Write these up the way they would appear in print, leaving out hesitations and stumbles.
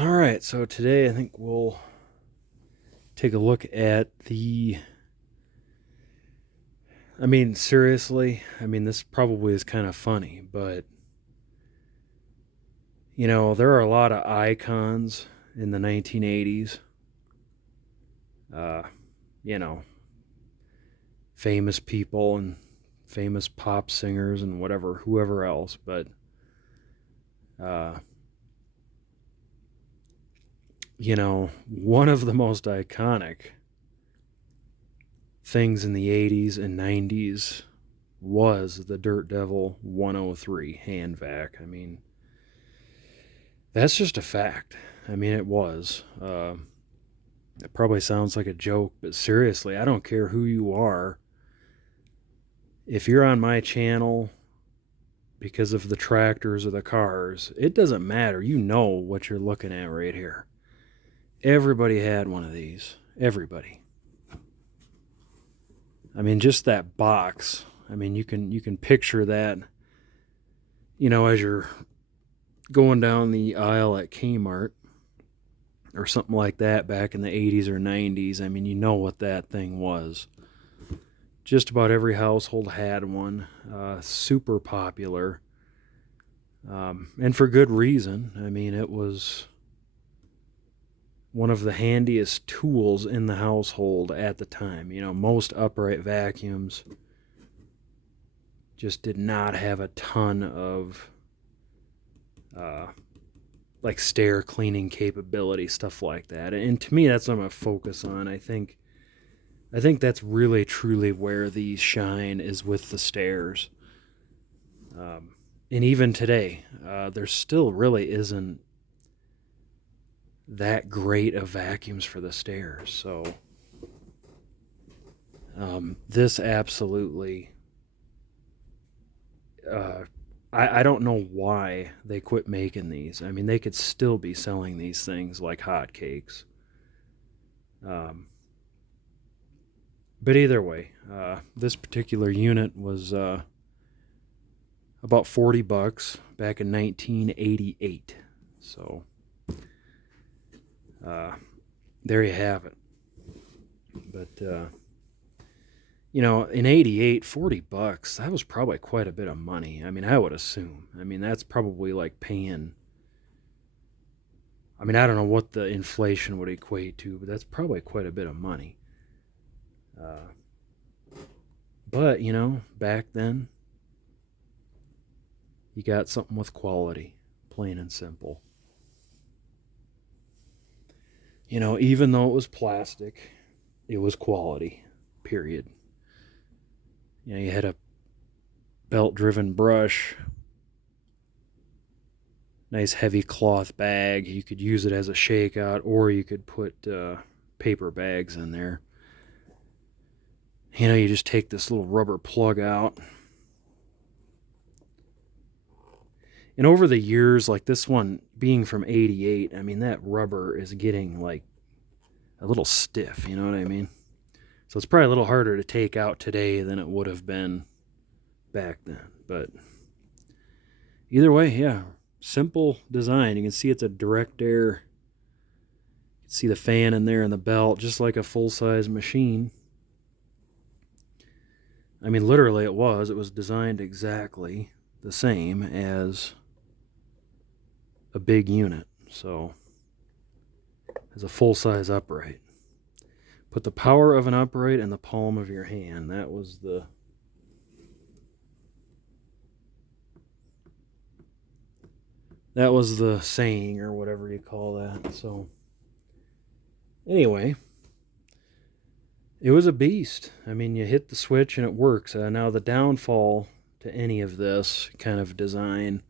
All right, so today I think we'll take a look at seriously, this probably is kind of funny, but, there are a lot of icons in the 1980s, uh, you know, famous people and famous pop singers and whoever else, but, uh, one of the most iconic things in the 80s and 90s was the Dirt Devil 103 hand vac. That's just a fact. It was. It probably sounds like a joke, but seriously, I don't care who you are. If you're on my channel because of the tractors or the cars, it doesn't matter. You know what you're looking at right here. Everybody had one of these. Everybody. Just that box. You can picture that, as you're going down the aisle at Kmart or something like that back in the 80s or 90s. You know what that thing was. Just about every household had one. Super popular. And for good reason. It was one of the handiest tools in the household at the time. Most upright vacuums just did not have a ton of uh, like stair cleaning capability, stuff like that. And to me, that's what I'm gonna focus on. I think that's really truly where these shine is with the stairs. Um, and even today, there still really isn't that great of vacuums for the stairs. So this absolutely, uh, I don't know why they quit making these. They could still be selling these things like hotcakes. Um, but either way, this particular unit was about $40 back in 1988. So uh, there you have it. But in 88, $40, that was probably quite a bit of money. I would assume. That's probably like paying. I don't know what the inflation would equate to, but that's probably quite a bit of money. Uh, but, back then, you got something with quality, plain and simple. Even though it was plastic, it was quality, period. You had a belt driven brush, nice heavy cloth bag. You could use it as a shakeout, or you could put paper bags in there. You just take this little rubber plug out. And over the years, like this one being from 88, that rubber is getting like a little stiff, you know what I mean? So it's probably a little harder to take out today than it would have been back then. But either way, yeah, simple design. You can see it's a direct air. You can see the fan in there and the belt, just like a full-size machine. Literally it was. It was designed exactly the same as a big unit. So, as a full-size upright. Put the power of an upright in the palm of your hand. That was the saying, or whatever you call that. So anyway, it was a beast. You hit the switch and it works. Now the downfall to any of this kind of design,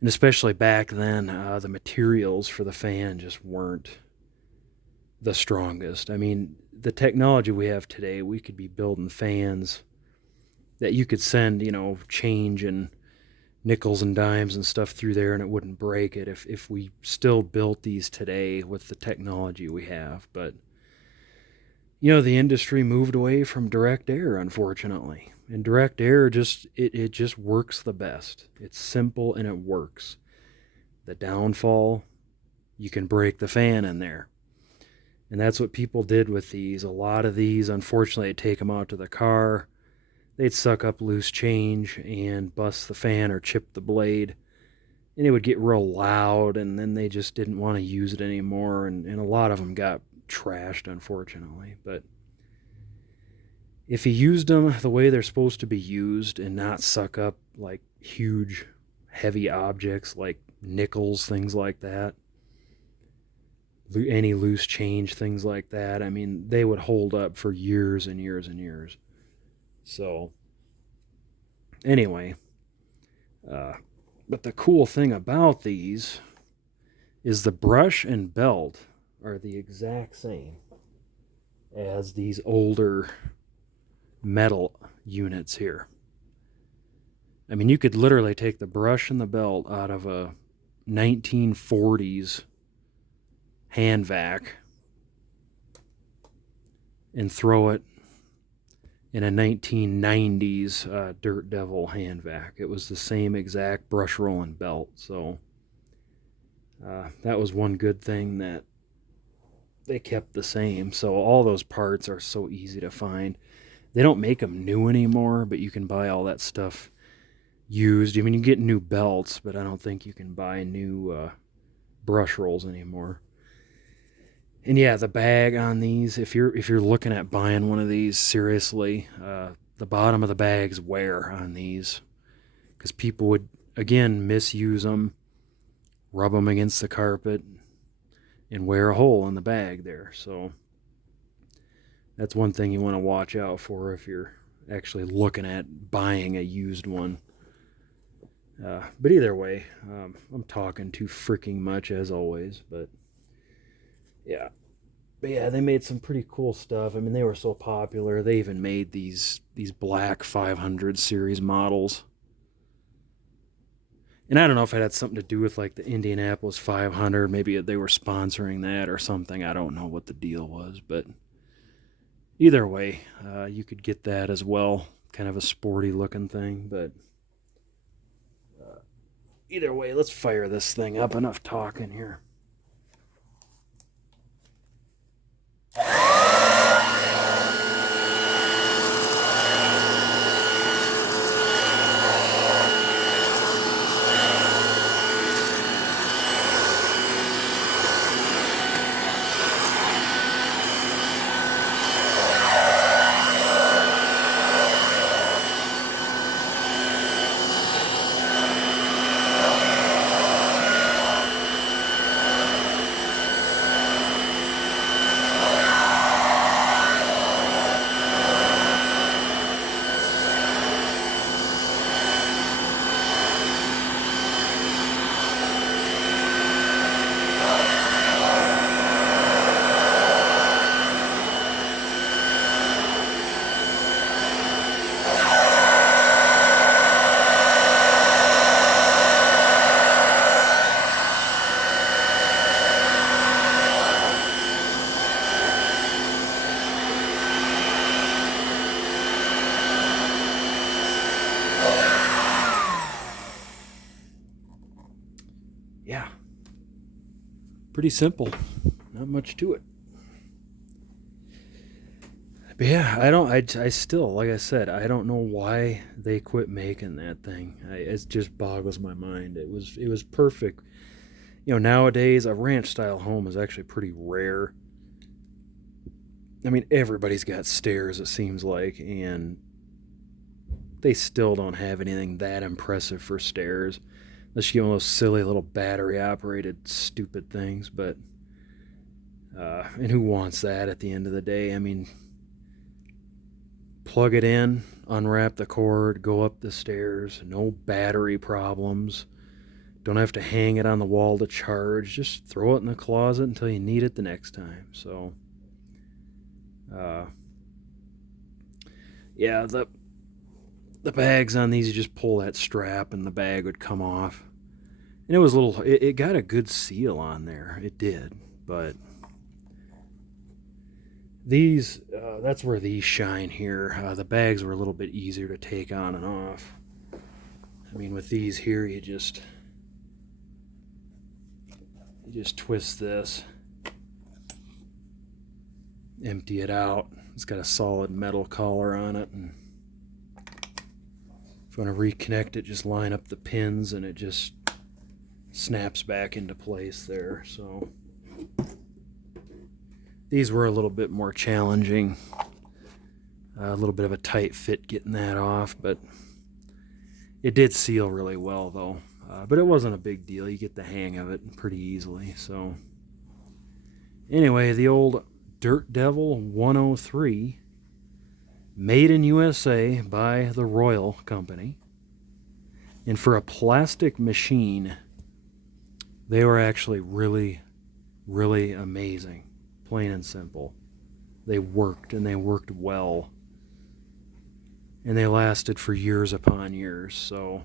and especially back then, the materials for the fan just weren't the strongest. The technology we have today, we could be building fans that you could send, change and nickels and dimes and stuff through there and it wouldn't break it if we still built these today with the technology we have. But, the industry moved away from direct air, unfortunately. And direct air it just works the best. It's simple and it works. The downfall, you can break the fan in there. And that's what people did with these. A lot of these, unfortunately, they'd take them out to the car. They'd suck up loose change and bust the fan or chip the blade. And it would get real loud, and then they just didn't want to use it anymore. And a lot of them got trashed, unfortunately. But if you used them the way they're supposed to be used and not suck up like huge, heavy objects like nickels, things like that, any loose change, things like that, I mean, they would hold up for years and years and years. So, anyway, but the cool thing about these is the brush and belt are the exact same as these older metal units here. I mean, you could literally take the brush and the belt out of a 1940s hand vac and throw it in a 1990s Dirt Devil hand vac. It was the same exact brush rolling belt. So that was one good thing that they kept the same. So all those parts are so easy to find. They don't make them new anymore, but you can buy all that stuff used. I mean, you get new belts, but I don't think you can buy new brush rolls anymore. And yeah, the bag on these, if you're looking at buying one of these, seriously, the bottom of the bags wear on these, because people would, again, misuse them, rub them against the carpet, and wear a hole in the bag there. So that's one thing you want to watch out for if you're actually looking at buying a used one. But either way, I'm talking too freaking much as always, but yeah. But yeah, they made some pretty cool stuff. I mean, they were so popular. They even made these black 500 series models. And I don't know if it had something to do with like the Indianapolis 500. Maybe they were sponsoring that or something. I don't know what the deal was, but either way, you could get that as well. Kind of a sporty looking thing, but either way, let's fire this thing up. Enough talking here. Yeah, pretty simple, not much to it. But yeah, I still, like I said, I don't know why they quit making that thing. It just boggles my mind. It was perfect. You know, nowadays a ranch style home is actually pretty rare. I mean, everybody's got stairs, it seems like, and they still don't have anything that impressive for stairs. Unless you get one of those silly little battery operated stupid things, but and who wants that at the end of the day? I mean, plug it in, unwrap the cord, go up the stairs, no battery problems. Don't have to hang it on the wall to charge. Just throw it in the closet until you need it the next time. So, yeah, the bags on these, you just pull that strap and the bag would come off. And it was it got a good seal on there. It did. But these, that's where these shine here. The bags were a little bit easier to take on and off. I mean, with these here, you just You just twist this, empty it out. It's got a solid metal collar on it, and if you want to reconnect it, just line up the pins and it just snaps back into place there. So these were a little bit more challenging. A little bit of a tight fit getting that off, but it did seal really well though. But it wasn't a big deal. You get the hang of it pretty easily. So anyway, the old Dirt Devil 103, made in USA by the Royal Company. And for a plastic machine, they were actually really, really amazing. Plain and simple. They worked, and they worked well. And they lasted for years upon years. So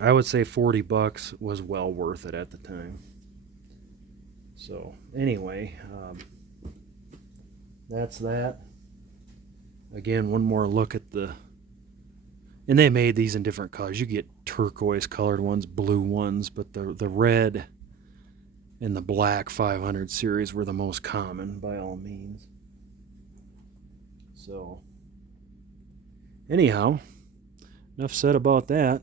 I would say $40 was well worth it at the time. So anyway, that's that. Again, one more look at the... And they made these in different colors. You get turquoise colored ones, blue ones, but the red and the black 500 series were the most common by all means. So anyhow, enough said about that.